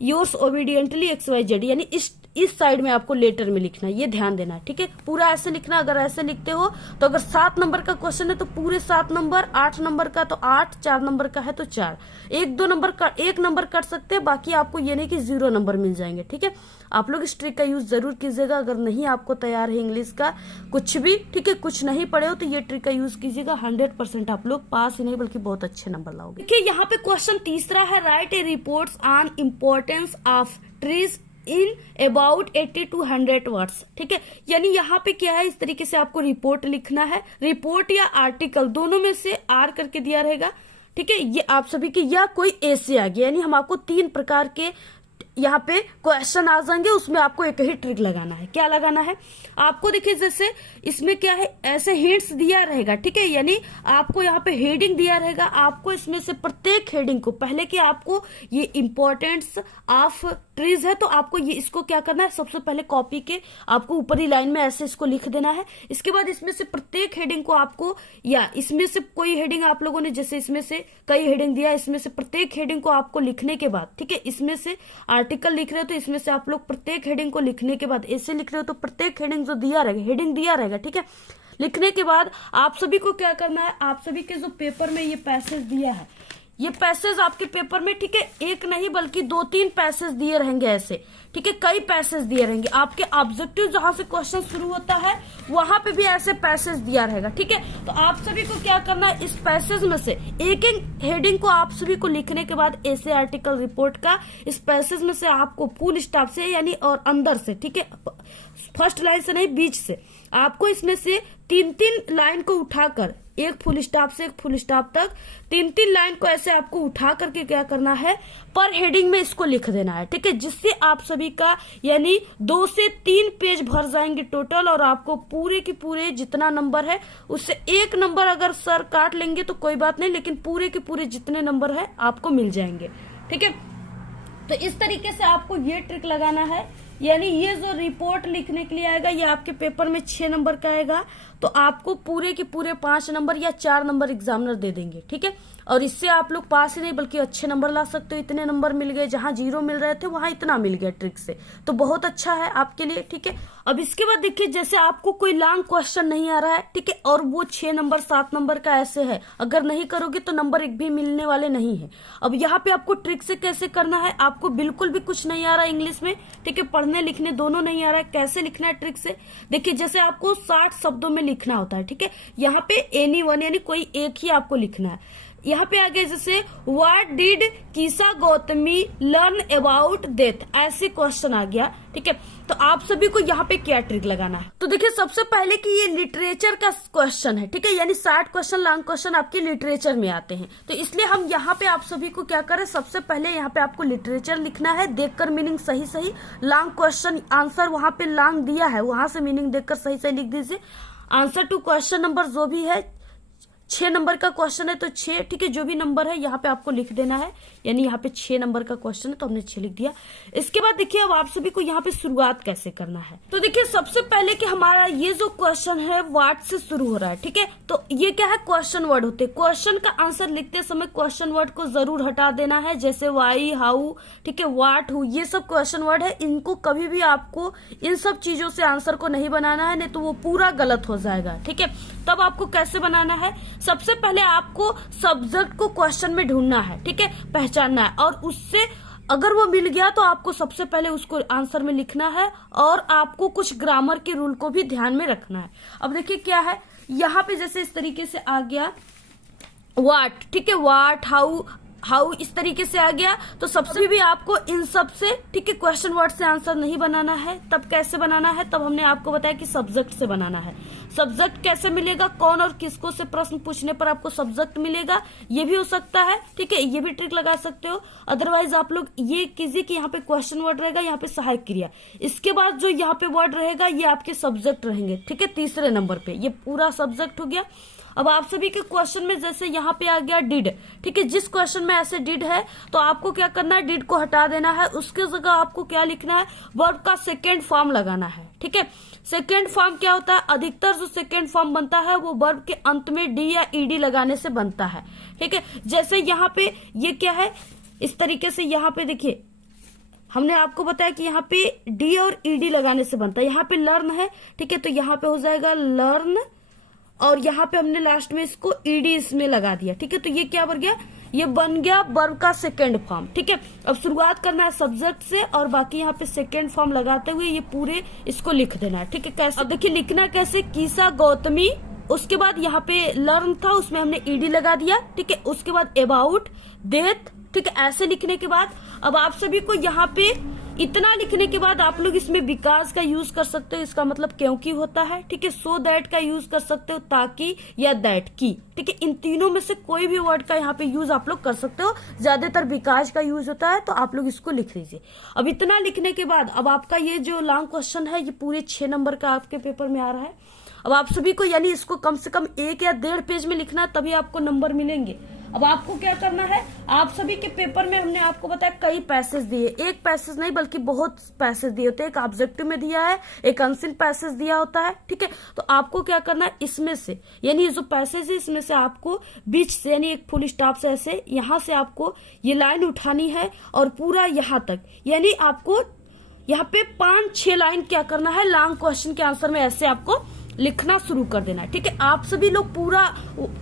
योर्स ओबीडियंटली XYZ, यानी इस साइड में आपको लेटर में लिखना है, ये ध्यान देना है, ठीक है। पूरा ऐसे लिखना, अगर ऐसे लिखते हो तो अगर 7 नंबर का क्वेश्चन है तो पूरे 7 नंबर, 8 नंबर का तो 8, 4 नंबर का है तो 4, 1-2 नंबर का 1 नंबर कट सकते हैं, बाकी आपको ये नहीं कि 0 नंबर मिल जाएंगे, ठीक है। आप लोग इस ट्रिक का यूज जरूर कीजिएगा। अगर नहीं आपको तैयार है इंग्लिश का कुछ भी, ठीक है, कुछ नहीं पढ़े हो तो ये ट्रिक का यूज कीजिएगा, 100% आप लोग पास ही नहीं बल्कि बहुत अच्छे नंबर लाओगे। देखिए यहाँ पे क्वेश्चन तीसरा है, right A reports on importance of trees in about 80 to 100 words, ठीक है। यानी यहाँ पे क्या है, इस तरीके से आपको रिपोर्ट लिखना है, रिपोर्ट या आर्टिकल दोनों में से आर करके दिया रहेगा, ठीक है। ये आप सभी के या कोई ऐसे आ गया, यानी हम आपको 3 प्रकार के यहाँ पे क्वेश्चन आ जाएंगे, उसमें आपको एक ही ट्रिक लगाना है। क्या लगाना है आपको, देखिए जैसे इसमें क्या है, ऐसे हिंट्स दिया रहेगा, ठीक है। यानी आपको यहाँ पे हेडिंग दिया रहेगा, आपको इसमें से प्रत्येक हेडिंग को, पहले कि आपको ये इंपॉर्टेंस ऑफ ट्रीज है तो आपको ये इसको क्या करना है, सबसे पहले कॉपी के आपको ऊपरी लाइन में ऐसे इसको लिख देना है। इसके बाद इसमें से प्रत्येक हेडिंग को आपको, या इसमें से कोई हेडिंग आप लोगों ने, जैसे इसमें से कई हेडिंग दिया, इसमें से प्रत्येक हेडिंग को आपको लिखने के बाद, ठीक है, इसमें से आर्टिकल लिख रहे हो तो इसमें से आप लोग प्रत्येक हेडिंग को लिखने के बाद, ऐसे लिख रहे हो तो प्रत्येक हेडिंग जो दिया रहेगा, हेडिंग दिया रहेगा, ठीक है। लिखने के बाद आप सभी को क्या करना है, आप सभी के जो पेपर में ये पैसेज दिया है, ये पैसेज आपके पेपर में, ठीक है, एक नहीं बल्कि 2-3 पैसेज दिए रहेंगे ऐसे, ठीक है, कई पैसेज दिए रहेंगे। आपके ऑब्जेक्टिव जहां से क्वेश्चन शुरू होता है वहां पे भी ऐसे पैसेज दिया रहेगा, ठीक है। तो आप सभी को क्या करना है, इस पैसेज में से एक एक हेडिंग को आप सभी को लिखने के बाद ऐसे आर्टिकल रिपोर्ट का इस पैसेज में से आपको फुल स्टॉप से यानी और अंदर से, ठीक है, फर्स्ट लाइन से नहीं बीच से, आपको इसमें से 3-3 लाइन को उठाकर, एक फुल स्टॉप से एक फुल स्टॉप तक 3-3 लाइन को ऐसे आपको उठा करके क्या करना है, पर हेडिंग में इसको लिख देना है, ठीक है। जिससे आप सभी का यानी 2 से 3 पेज भर जाएंगे टोटल, और आपको पूरे के पूरे जितना नंबर है उससे 1 नंबर अगर सर काट लेंगे तो कोई बात नहीं, लेकिन पूरे के पूरे जितने नंबर है आपको मिल जाएंगे, ठीक है। तो इस तरीके से आपको ये ट्रिक लगाना है। यानी ये जो रिपोर्ट लिखने के लिए आएगा ये आपके पेपर में 6 नंबर का आएगा, तो आपको पूरे के पूरे 5 नंबर या 4 नंबर एग्जामिनर दे देंगे, ठीक है। और इससे आप लोग पास ही नहीं बल्कि अच्छे नंबर ला सकते हो। इतने नंबर मिल गए, जहां 0 मिल रहे थे वहां इतना मिल गया ट्रिक से, तो बहुत अच्छा है आपके लिए, ठीक है। अब इसके बाद देखिए, जैसे आपको कोई लॉन्ग क्वेश्चन नहीं आ रहा है, ठीक है, और वो 6 नंबर 7 नंबर का ऐसे है, अगर नहीं करोगे तो नंबर 1 भी मिलने वाले नहीं है। अब यहाँ पे आपको ट्रिक से कैसे करना है, आपको बिल्कुल भी कुछ नहीं आ रहा है इंग्लिश में, ठीक है, पढ़ने लिखने दोनों नहीं आ रहा है, कैसे लिखना है ट्रिक से। देखिए जैसे आपको 60 शब्दों में लिखना होता है, ठीक है, यहाँ पे एनी वन यानी कोई एक ही आपको लिखना है। यहाँ पे आगे जैसे what did कीसा Gautami learn about death, ऐसे क्वेश्चन आ गया, ठीक है। तो आप सभी को यहाँ पे क्या ट्रिक लगाना है, तो देखिए सबसे पहले कि ये लिटरेचर का क्वेश्चन है, ठीक है, यानी 60 क्वेश्चन लॉन्ग क्वेश्चन आपके लिटरेचर में आते हैं, तो इसलिए हम यहाँ पे आप सभी को क्या करें, सबसे पहले यहाँ पे आपको लिटरेचर लिखना है, देखकर मीनिंग सही सही, लॉन्ग क्वेश्चन आंसर वहां पे लॉन्ग दिया है वहां से मीनिंग देखकर सही सही लिख दीजिए। आंसर टू क्वेश्चन नंबर जो भी है, 6 नंबर का क्वेश्चन है तो 6, ठीक है, जो भी नंबर है यहाँ पे आपको लिख देना है, यानी यहाँ पे 6 नंबर का क्वेश्चन है तो हमने 6 लिख दिया। इसके बाद देखिए अब आप सभी को यहाँ पे शुरुआत कैसे करना है, तो देखिए सबसे पहले कि हमारा ये जो क्वेश्चन है व्हाट से शुरू हो रहा है, ठीक है, तो ये क्या है, क्वेश्चन वर्ड होते हैं। क्वेश्चन का आंसर लिखते समय क्वेश्चन वर्ड को जरूर हटा देना है, जैसे वाई, हाउ, ठीक है, व्हाट, हु, ये सब क्वेश्चन वर्ड है, इनको कभी भी आपको इन सब चीजों से आंसर को नहीं बनाना है, नहीं तो वो पूरा गलत हो जाएगा, ठीक है। तब आपको कैसे बनाना है, सबसे पहले आपको सब्जेक्ट को क्वेश्चन में ढूंढना है, ठीक है, पहचानना है, और उससे अगर वो मिल गया तो आपको सबसे पहले उसको आंसर में लिखना है, और आपको कुछ ग्रामर के रूल को भी ध्यान में रखना है। अब देखिए क्या है, यहाँ पे जैसे इस तरीके से आ गया व्हाट, ठीक है, व्हाट, हाउ, हाउ इस तरीके से आ गया। तो सबसे भी आपको इन सब से, ठीक है, क्वेश्चन वर्ड से आंसर नहीं बनाना है। तब कैसे बनाना है, तब हमने आपको बताया कि सब्जेक्ट से बनाना है। सब्जेक्ट कैसे मिलेगा, कौन और किसको से प्रश्न पूछने पर आपको सब्जेक्ट मिलेगा, ये भी हो सकता है, ठीक है, ये भी ट्रिक लगा सकते हो। अदरवाइज आप लोग ये कीजिए कि यहाँ पे क्वेश्चन वर्ड रहेगा, यहाँ पे सहायक क्रिया, इसके बाद जो यहाँ पे वर्ड रहेगा ये आपके सब्जेक्ट रहेंगे, ठीक है, तीसरे नंबर पे ये पूरा सब्जेक्ट हो गया। अब आप सभी के क्वेश्चन में जैसे यहाँ पे आ गया डिड, ठीक है, जिस क्वेश्चन में ऐसे डिड है तो आपको क्या करना है, डिड को हटा देना है, उसके जगह आपको क्या लिखना है, वर्ब का सेकेंड फॉर्म लगाना है, ठीक है। सेकेंड फॉर्म क्या होता है, अधिकतर जो सेकेंड फॉर्म बनता है वो वर्ब के अंत में डी या ईडी लगाने से बनता है, ठीक है। जैसे यहाँ पे ये क्या है, इस तरीके से यहाँ पे देखिए हमने आपको बताया कि यहाँ पे डी और ईडी लगाने से बनता है। यहाँ पे लर्न है, ठीक है, तो यहाँ पे हो जाएगा लर्न, और यहाँ पे हमने लास्ट में इसको ईडी इसमें लगा दिया, ठीक है। तो ये क्या बन गया, ये बन गया वर्ब का सेकेंड फॉर्म, ठीक है। अब शुरुआत करना है सब्जेक्ट से और बाकी यहाँ पे सेकेंड फॉर्म लगाते हुए ये पूरे इसको लिख देना है, ठीक है। कैसे, अब देखिए लिखना कैसे, कीसा गौतमी, उसके बाद यहाँ पे लर्न था उसमें हमने ईडी लगा दिया, ठीक है। उसके बाद अबाउट, देथ, ठीक है। ऐसे लिखने के बाद अब आप सभी को यहाँ पे इतना लिखने के बाद आप लोग इसमें बिकॉज का यूज कर सकते हो, इसका मतलब क्योंकि होता है, ठीक है। सो दैट का यूज कर सकते हो, ताकि या दैट की, ठीक है। इन तीनों में से कोई भी वर्ड का यहाँ पे यूज आप लोग कर सकते हो, ज्यादातर बिकॉज का यूज होता है, तो आप लोग इसको लिख लीजिए। अब इतना लिखने के बाद अब आपका ये जो लॉन्ग क्वेश्चन है ये पूरे 6 नंबर का आपके पेपर में आ रहा है। अब आप सभी को यानी इसको कम से कम 1 या 1.5 पेज में लिखना है, तभी आपको नंबर मिलेंगे। अब आपको क्या करना है, आप सभी के पेपर में हमने आपको बताया कई पैसेज दिए, एक पैसेज नहीं बल्कि बहुत पैसेज दिए होते हैं। एक ऑब्जेक्टिव में दिया है, एक अनसीन पैसेज दिया होता है, ठीक है। तो आपको क्या करना है, इसमें से यानी जो पैसेज है इसमें से आपको बीच से यानी एक फुल स्टॉप से ऐसे यहाँ से आपको ये लाइन उठानी है और पूरा यहाँ तक, यानी आपको यहाँ पे 5-6 लाइन क्या करना है, लॉन्ग क्वेश्चन के आंसर में ऐसे आपको लिखना शुरू कर देना है, ठीक है। आप सभी लोग पूरा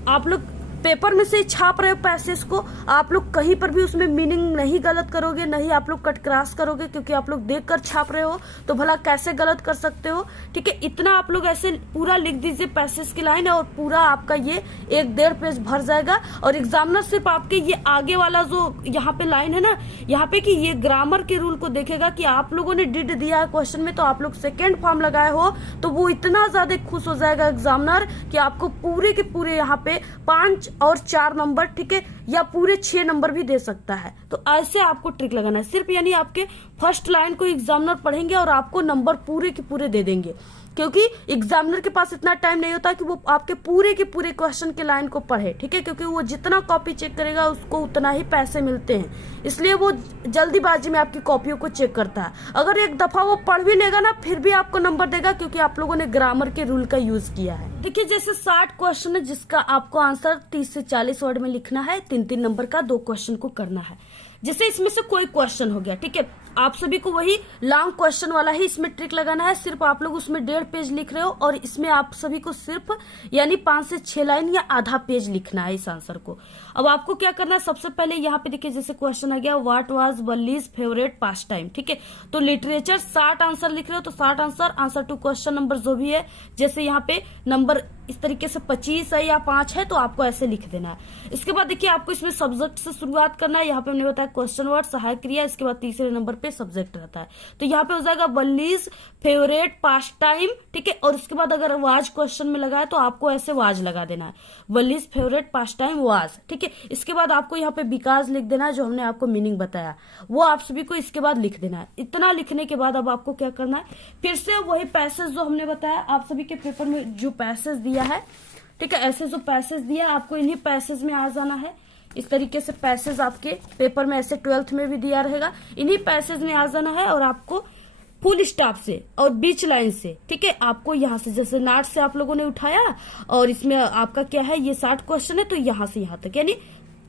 आप लोग पेपर में से छाप रहे हो पैसेज को, आप लोग कहीं पर भी उसमें मीनिंग नहीं गलत करोगे, नहीं आप लोग कट क्रॉस करोगे, क्योंकि आप लोग देखकर छाप रहे हो तो भला कैसे गलत कर सकते हो, ठीक है। इतना आप लोग ऐसे पूरा लिख दीजिए पैसेज की लाइन, और पूरा आपका ये 1-1.5 पेज भर जाएगा। और एग्जामिनर सिर्फ आपके ये आगे वाला जो यहाँ पे लाइन है ना, यहाँ पे कि ये ग्रामर के रूल को देखेगा कि आप लोगों ने डिड दिया है क्वेश्चन में, तो आप लोग सेकेंड फॉर्म लगाए हो, तो वो इतना ज्यादा खुश हो जाएगा एग्जामिनर कि आपको पूरे के पूरे यहाँ पे 5 और 4 नंबर, ठीक है, या पूरे 6 नंबर भी दे सकता है। तो ऐसे आपको ट्रिक लगाना है सिर्फ, यानी आपके फर्स्ट लाइन को एग्जामिनर पढ़ेंगे और आपको नंबर पूरे के पूरे दे देंगे, क्योंकि एग्जामिनर के पास इतना टाइम नहीं होता कि वो आपके पूरे के पूरे क्वेश्चन के लाइन को पढ़े, ठीक है, क्योंकि वो जितना कॉपी चेक करेगा उसको उतना ही पैसे मिलते हैं, इसलिए वो जल्दीबाजी में आपकी कॉपियों को चेक करता है। अगर एक दफा वो पढ़ भी लेगा ना, फिर भी आपको नंबर देगा, क्योंकि आप लोगों ने ग्रामर के रूल का यूज किया है। देखिए जैसे 60 क्वेश्चन है जिसका आपको आंसर 30 से 40 वर्ड में लिखना है, 3-3 नंबर का 2 क्वेश्चन को करना है। जैसे इसमें से कोई क्वेश्चन हो गया, ठीक है, आप सभी को वही लॉन्ग क्वेश्चन वाला ही इसमें ट्रिक लगाना है। सिर्फ आप लोग उसमें 1.5 पेज लिख रहे हो और इसमें आप सभी को सिर्फ यानी 5 से 6 लाइन या आधा पेज लिखना है इस आंसर को। अब आपको क्या करना है, सबसे पहले यहाँ पे देखिए जैसे क्वेश्चन आ गया what was Valli's favourite pastime, ठीक है, तो लिटरेचर 60 आंसर लिख रहे हो तो 60 आंसर टू क्वेश्चन नंबर जो भी है, जैसे यहाँ पे नंबर इस तरीके से 25 है या 5 है तो आपको ऐसे लिख देना है। इसके बाद देखिए आपको इसमें सब्जेक्ट से शुरुआत करना है। यहाँ पे हमने बताया क्वेश्चन वर्ड, सहायक क्रिया, इसके बाद तीसरे नंबर पे सब्जेक्ट रहता है। तो यहाँ पे हो जाएगा वल्लीज फेवरेट पास टाइम, ठीक है, और इसके बाद अगर वाज क्वेश्चन में लगा है तो आपको ऐसे वाज लगा देना है, वल्लीज फेवरेट पास टाइम वाज, ठीक है। इसके बाद आपको यहाँ पे बिकॉज लिख देना है, जो हमने आपको मीनिंग बताया वो आप सभी को इसके बाद लिख देना है। इतना लिखने के बाद अब आपको क्या करना है, फिर से वही पैसेज जो हमने बताया आप सभी के पेपर में जो पैसेज दिया है, ठीक है, ऐसे जो पैसेज दिया आपको इन्हीं पैसेज में आ जाना है। इस तरीके से पैसेज आपके पेपर में ऐसे 12th में भी दिया रहेगा, इन्हीं पैसेज में आ जाना है और आपको फुल स्टॉप से और बीच लाइन से, ठीक है, आपको यहाँ से जैसे नाट से आप लोगों ने उठाया और इसमें आपका क्या है ये 60 क्वेश्चन है तो यहाँ से यहाँ तक यानी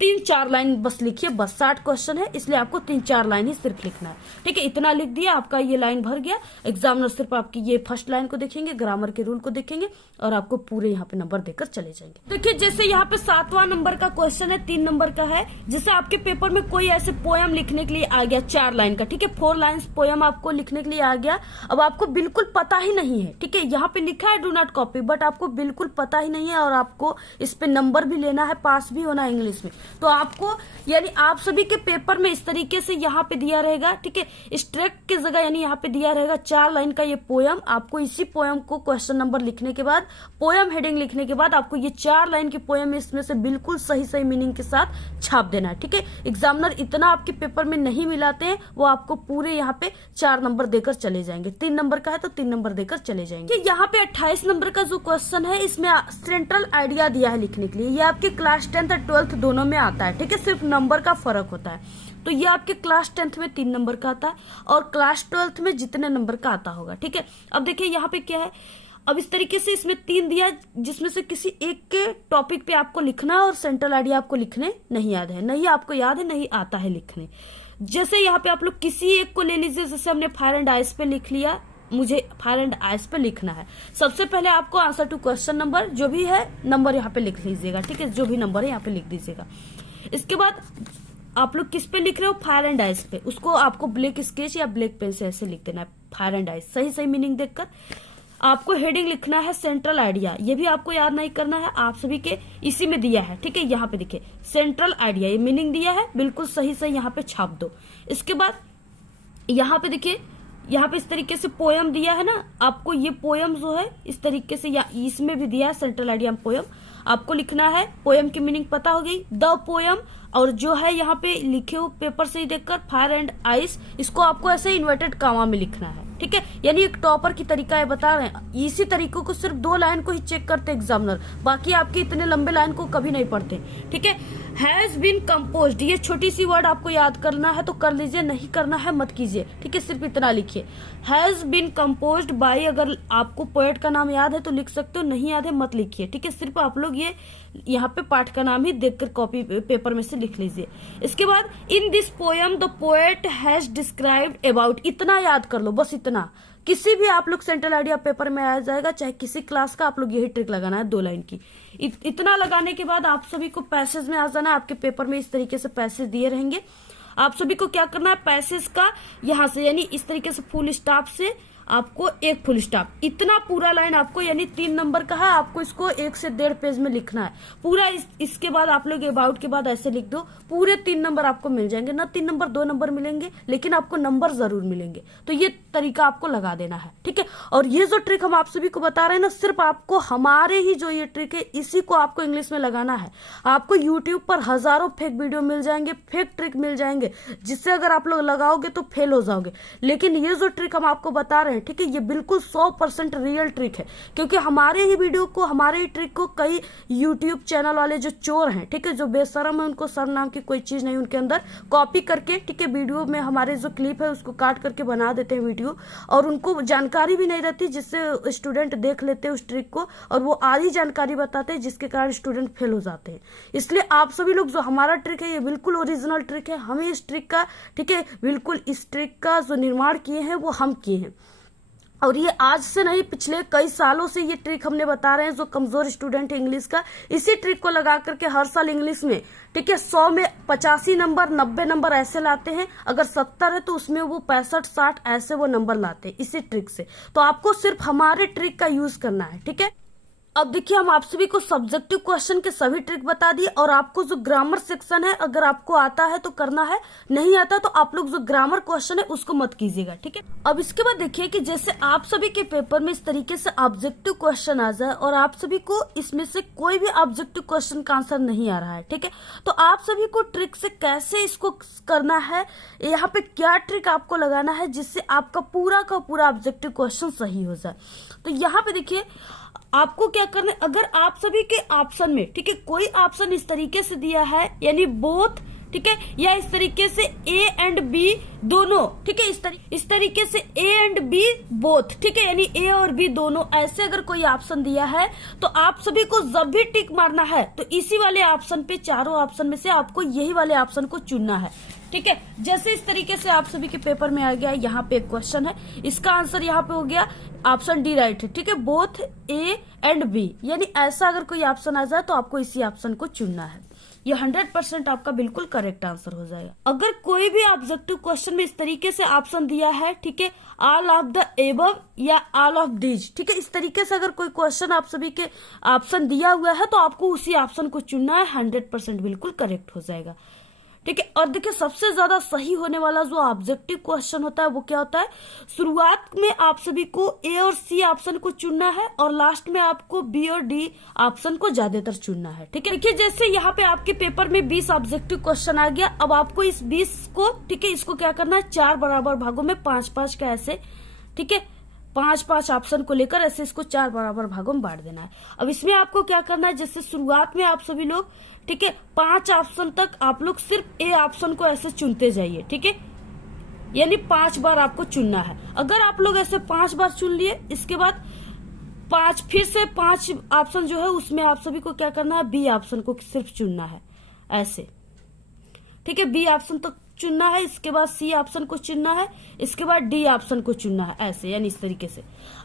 3-4 लाइन बस लिखिए, बस 60 क्वेश्चन है इसलिए आपको 3-4 लाइन ही सिर्फ लिखना है, ठीक है। इतना लिख दिया, आपका ये लाइन भर गया। एग्जामिनर सिर्फ आपकी ये फर्स्ट लाइन को देखेंगे, ग्रामर के रूल को देखेंगे और आपको पूरे यहाँ पे नंबर देकर चले जाएंगे। देखिए जैसे यहाँ पे 7वां नंबर का क्वेश्चन है, 3 नंबर का है। जैसे आपके पेपर में कोई ऐसे पोयम लिखने के लिए आ गया 4 लाइन का, ठीक है, 4 लाइन्स पोयम आपको लिखने के लिए आ गया। अब आपको बिल्कुल पता ही नहीं है, ठीक है, यहाँ पे लिखा है डू नॉट कॉपी, बट आपको बिल्कुल पता ही नहीं है और आपको इस पे नंबर भी लेना है, पास भी होना है इंग्लिश में। तो आपको यानी आप सभी के पेपर में इस तरीके से यहाँ पे दिया रहेगा, ठीक है। स्ट्रेक्ट की जगह यानी यहाँ पे दिया रहेगा 4 लाइन का ये पोयम। आपको इसी पोयम को क्वेश्चन नंबर लिखने के बाद, पोयम हेडिंग लिखने के बाद आपको ये 4 लाइन की पोयम इसमें से बिल्कुल सही सही मीनिंग के साथ छाप देना है, ठीक है। एग्जामिनर इतना आपके पेपर में नहीं मिलाते हैं, वो आपको पूरे यहाँ पे 4 नंबर देकर चले जाएंगे। 3 नंबर का है तो 3 नंबर देकर चले जाएंगे। यहाँ पे 28 नंबर का जो क्वेश्चन है, इसमें सेंट्रल आइडिया दिया है लिखने के लिए। ये आपके क्लास 10th और 12th दोनों में आता है, ठीक है। सिर्फ नंबर का फर्क होता है। तो ये आपके क्लास 10th में 3 नंबर का आता है और क्लास 12th में जितने नंबर का आता होगा, ठीक है। अब देखिए यहाँ पे क्या है, अब इस तरीके से इसमें 3 दिया है, जिसमें से किसी एक के टॉपिक पे आपको लिखना है और सेंट्रल आइडिया आपको लिखने नहीं याद है, नहीं आपको याद है, नहीं आता है लिखने। जैसे यहाँ पे आप लोग किसी एक को ले लीजिए, जैसे हमने फायर एंड आइस पे लिख लिया, मुझे फायर एंड आइस पे लिखना है। सबसे पहले आपको आंसर टू क्वेश्चन नंबर जो भी है नंबर यहाँ पे लिख लीजिएगा, ठीक है। जो भी नंबर है यहाँ पे लिख दीजिएगा। इसके बाद आप लोग किस पे लिख रहे हो, फायर एंड आइस पे, उसको आपको ब्लैक स्केच या ब्लैक पेन से ऐसे लिख देना है, फायर एंड आइस। सही सही मीनिंग देखकर आपको हेडिंग लिखना है सेंट्रल आइडिया। ये भी आपको याद नहीं करना है, आप सभी के इसी में दिया है, ठीक है। यहाँ पे देखिए सेंट्रल आइडिया, ये मीनिंग दिया है, बिल्कुल सही सही यहाँ पे छाप दो। इसके बाद यहाँ पे देखिए, यहाँ पे इस तरीके से पोयम दिया है ना, आपको ये पोयम जो है इस तरीके से इसमें भी दिया है सेंट्रल आइडिया पोयम, आपको लिखना है। पोयम की मीनिंग पता हो गई, द पोयम। और जो है यहाँ पे लिखे हो पेपर से ही देखकर फायर एंड आइस, इसको आपको ऐसे इन्वर्टेड कामा में लिखना है, ठीक है। यानी एक टॉपर की तरीका है, बता रहे हैं। इसी तरीकों को सिर्फ 2 लाइन को ही चेक करते एग्जामिनर, बाकी आपके इतने लंबे लाइन को कभी नहीं पढ़ते, ठीक है। हैज बीन कंपोज्ड, ये छोटी सी वर्ड आपको याद करना है तो कर लीजिए, नहीं करना है मत कीजिए, ठीक है। सिर्फ इतना लिखिए, हैज बीन कंपोज्ड बाय। अगर आपको पोएट का नाम याद है तो लिख सकते हो, नहीं याद है मत लिखिए, ठीक है। सिर्फ आप लोग ये यहाँ पे पाठ का नाम ही देखकर कॉपी पेपर में से लिख लीजिए। इसके बाद in this poem the poet has described about, इतना याद कर लो, बस इतना। किसी भी आप लोग सेंट्रल आइडिया पेपर में आ जाएगा, चाहे किसी क्लास का, आप लोग यही ट्रिक लगाना है 2 लाइन की। इतना लगाने के बाद आप सभी को पैसेज में आ जाना है। आपके पेपर में इस तरीके से पैसेज दिए रहेंगे, आप सभी को क्या करना है, पैसेज का यहाँ से यानी इस तरीके से फुल स्टॉप से आपको एक फुल स्टॉप, इतना पूरा लाइन आपको, यानी 3 नंबर का है, आपको इसको 1 से 1.5 पेज में लिखना है पूरा। इसके बाद आप लोग अबाउट के बाद ऐसे लिख दो, पूरे 3 नंबर आपको मिल जाएंगे। ना 3 नंबर 2 नंबर मिलेंगे, लेकिन आपको नंबर जरूर मिलेंगे। तो ये तरीका आपको लगा देना है, ठीक है। और ये जो ट्रिक हम आप सभी को बता रहे हैं ना, सिर्फ आपको हमारे ही जो ये ट्रिक है, इसी को आपको इंग्लिश में लगाना है। आपको यूट्यूब पर हजारों फेक वीडियो मिल जाएंगे, फेक ट्रिक मिल जाएंगे, जिससे अगर आप लोग लगाओगे तो फेल हो जाओगे। लेकिन ये जो ट्रिक हम आपको बता रहे हैं, ठीक है, ये बिल्कुल 100% रियल ट्रिक है, क्योंकि हमारे ही वीडियो को, हमारे ही ट्रिक को कई यूट्यूब चैनल वाले जो चोर हैं, ठीक है, जो बेशरम है, उनको शर्म नाम की कोई चीज नहीं उनके अंदर, कॉपी करके, ठीक है, वीडियो में हमारे जो क्लिप है उसको काट करके बना देते हैं वीडियो, और उनको जानकारी भी नहीं रहती, जिससे स्टूडेंट देख लेते हैं उस ट्रिक को और वो आधी जानकारी बताते हैं, जिसके कारण स्टूडेंट फेल हो जाते हैं। इसलिए आप सभी लोग, जो हमारा ट्रिक है ये बिल्कुल ओरिजिनल ट्रिक है, हमें इस ट्रिक का, ठीक है, बिल्कुल इस ट्रिक का जो निर्माण किए हैं वो हम किए हैं। और ये आज से नहीं, पिछले कई सालों से ये ट्रिक हमने बता रहे हैं। जो कमजोर स्टूडेंट है इंग्लिश का, इसी ट्रिक को लगा करके हर साल इंग्लिश में, ठीक है, 100 में 85 नंबर 90 नंबर ऐसे लाते हैं। अगर 70 है तो उसमें वो 65 60 ऐसे वो नंबर लाते हैं इसी ट्रिक से। तो आपको सिर्फ हमारे ट्रिक का यूज करना है, ठीक है। अब देखिए, हम आप सभी को सब्जेक्टिव क्वेश्चन के सभी ट्रिक बता दिए, और आपको जो ग्रामर सेक्शन है, अगर आपको आता है तो करना है, नहीं आता तो आप लोग जो ग्रामर क्वेश्चन है उसको मत कीजिएगा, ठीक है। अब इसके बाद देखिए कि जैसे आप सभी के पेपर में इस तरीके से ऑब्जेक्टिव क्वेश्चन आ जाए और आप सभी को इसमें से कोई भी ऑब्जेक्टिव क्वेश्चन का आंसर नहीं आ रहा है, ठीक है, तो आप सभी को ट्रिक से कैसे इसको करना है, यहाँ पे क्या ट्रिक आपको लगाना है जिससे आपका पूरा का पूरा ऑब्जेक्टिव क्वेश्चन सही हो जाए। तो यहाँ पे देखिए, आपको क्या करना है, अगर आप सभी के ऑप्शन में, ठीक है, कोई ऑप्शन इस तरीके से दिया है, यानी बोथ, ठीक है, या इस तरीके से ए एंड बी दोनों, ठीक है, इस तरीके से ए एंड बी बोथ, ठीक है, यानी ए और बी दोनों, ऐसे अगर कोई ऑप्शन दिया है तो आप सभी को जब भी टिक मारना है तो इसी वाले ऑप्शन पे, चारों ऑप्शन में से आपको यही वाले ऑप्शन को चुनना है, ठीक है। जैसे इस तरीके से आप सभी के पेपर में आ गया, यहाँ पे एक क्वेश्चन है, इसका आंसर यहाँ पे हो गया ऑप्शन डी राइट है, ठीक है, बोथ ए एंड बी, यानी ऐसा अगर कोई ऑप्शन आ जाए तो आपको इसी ऑप्शन को चुनना है। ये 100% आपका बिल्कुल करेक्ट आंसर हो जाएगा। अगर कोई भी ऑब्जेक्टिव क्वेश्चन में इस तरीके से ऑप्शन दिया है, ठीक है, ऑल ऑफ द एबव या ऑल ऑफ दीज, ठीक है, इस तरीके से अगर कोई क्वेश्चन आप सभी के ऑप्शन दिया हुआ है तो आपको उसी ऑप्शन को चुनना है, 100% बिल्कुल करेक्ट हो जाएगा। ठीक है, और देखिए सबसे ज्यादा सही होने वाला जो ऑब्जेक्टिव क्वेश्चन होता है वो क्या होता है, शुरुआत में आप सभी को ए और सी ऑप्शन को चुनना है और लास्ट में आपको बी और डी ऑप्शन को ज्यादातर चुनना है। ठीक है, देखिए जैसे यहाँ पे आपके पेपर में 20 ऑब्जेक्टिव क्वेश्चन आ गया, अब आपको इस 20 को, ठीक है, इसको क्या करना है, 4 बराबर भागों में 5-5 का ऐसे, ठीक है, 5-5 ऑप्शन को लेकर ऐसे इसको 4 बराबर भागों में बांट देना है। अब इसमें आपको क्या करना है, जैसे शुरुआत में आप सभी लोग, ठीक है, 5 ऑप्शन तक आप लोग सिर्फ ए ऑप्शन को ऐसे चुनते जाइए। ठीक है, यानी 5 बार आपको चुनना है। अगर आप लोग ऐसे 5 बार चुन लिए, इसके बाद 5 फिर से 5 ऑप्शन जो है उसमें आप सभी को क्या करना है, बी ऑप्शन को सिर्फ चुनना है ऐसे। ठीक है, बी ऑप्शन तक चुनना है, इसके बाद सी ऑप्शन को चुनना है, इसके बाद डी ऑप्शन को चुनना है ऐसे, यानी इस तरीके से।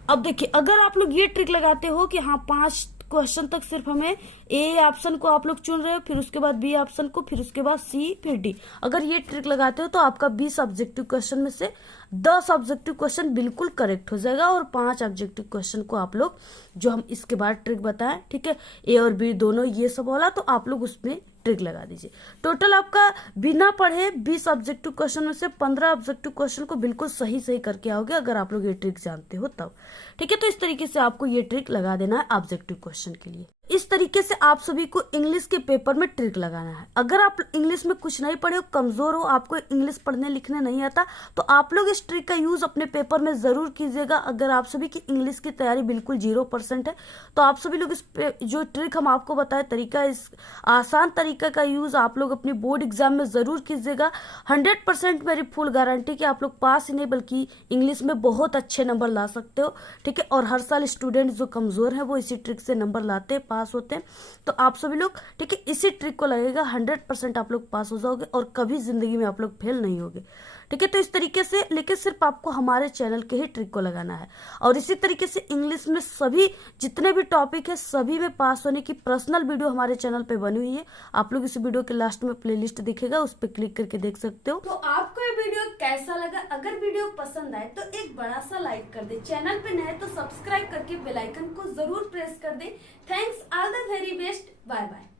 अब देखिए अगर आप लोग ये ट्रिक लगाते हो कि हाँ 5 क्वेश्चन तक सिर्फ हमें ए ऑप्शन को आप लोग चुन रहे हो, फिर उसके बाद बी ऑप्शन को, फिर उसके बाद सी, फिर डी, अगर ये ट्रिक लगाते हो तो आपका 20 ऑब्जेक्टिव क्वेश्चन में से 10 ऑब्जेक्टिव क्वेश्चन बिल्कुल करेक्ट हो जाएगा और 5 ऑब्जेक्टिव क्वेश्चन को आप लोग, जो हम इसके बाद ट्रिक बताएं, ठीक है, ए और बी दोनों ये सब वाला, तो आप लोग उसमें ट्रिक लगा दीजिए। टोटल आपका बिना पढ़े 20 ऑब्जेक्टिव क्वेश्चन में से 15 ऑब्जेक्टिव क्वेश्चन को बिल्कुल सही सही करके आओगे, अगर आप लोग ये ट्रिक जानते हो तब। ठीक है, तो इस तरीके से आपको ये ट्रिक लगा देना है ऑब्जेक्टिव क्वेश्चन के लिए। इस तरीके से आप सभी को इंग्लिश के पेपर में ट्रिक लगाना है। अगर आप इंग्लिश में कुछ नहीं पढ़े हो, कमजोर हो, आपको इंग्लिश पढ़ने लिखने नहीं आता, तो आप लोग इस ट्रिक का यूज अपने पेपर में जरूर कीजिएगा। अगर आप सभी की इंग्लिश की तैयारी बिल्कुल 0% है तो आप सभी लोग इस जो ट्रिक हम आपको बताए तरीका, इस आसान तरीका का यूज आप लोग अपनी बोर्ड एग्जाम में जरूर कीजिएगा। 100% मेरी फुल गारंटी कि आप लोग पास ही नहीं बल्कि इंग्लिश में बहुत अच्छे नंबर ला सकते हो। ठीक है, और हर साल स्टूडेंट जो कमजोर है वो इसी ट्रिक से नंबर लाते पास होते हैं। तो आप सभी लोग, ठीक है, इसी ट्रिक को लगेगा, 100% आप लोग पास हो जाओगे और कभी जिंदगी में आप लोग फेल नहीं होगे। ठीक है, तो इस तरीके से, लेकिन सिर्फ आपको हमारे चैनल के ही ट्रिक को लगाना है। और इसी तरीके से इंग्लिश में सभी जितने भी टॉपिक है सभी में पास होने की पर्सनल वीडियो हमारे चैनल पे बनी हुई है। आप लोग इस वीडियो के लास्ट में प्लेलिस्ट दिखेगा, उस पर क्लिक करके देख सकते हो। तो आपको ये वीडियो कैसा लगा? अगर वीडियो पसंद आए तो एक बड़ा सा लाइक कर दे, चैनल पे नए तो सब्सक्राइब करके बेल आइकन को जरूर प्रेस कर दे। Thanks, all the very best, bye bye.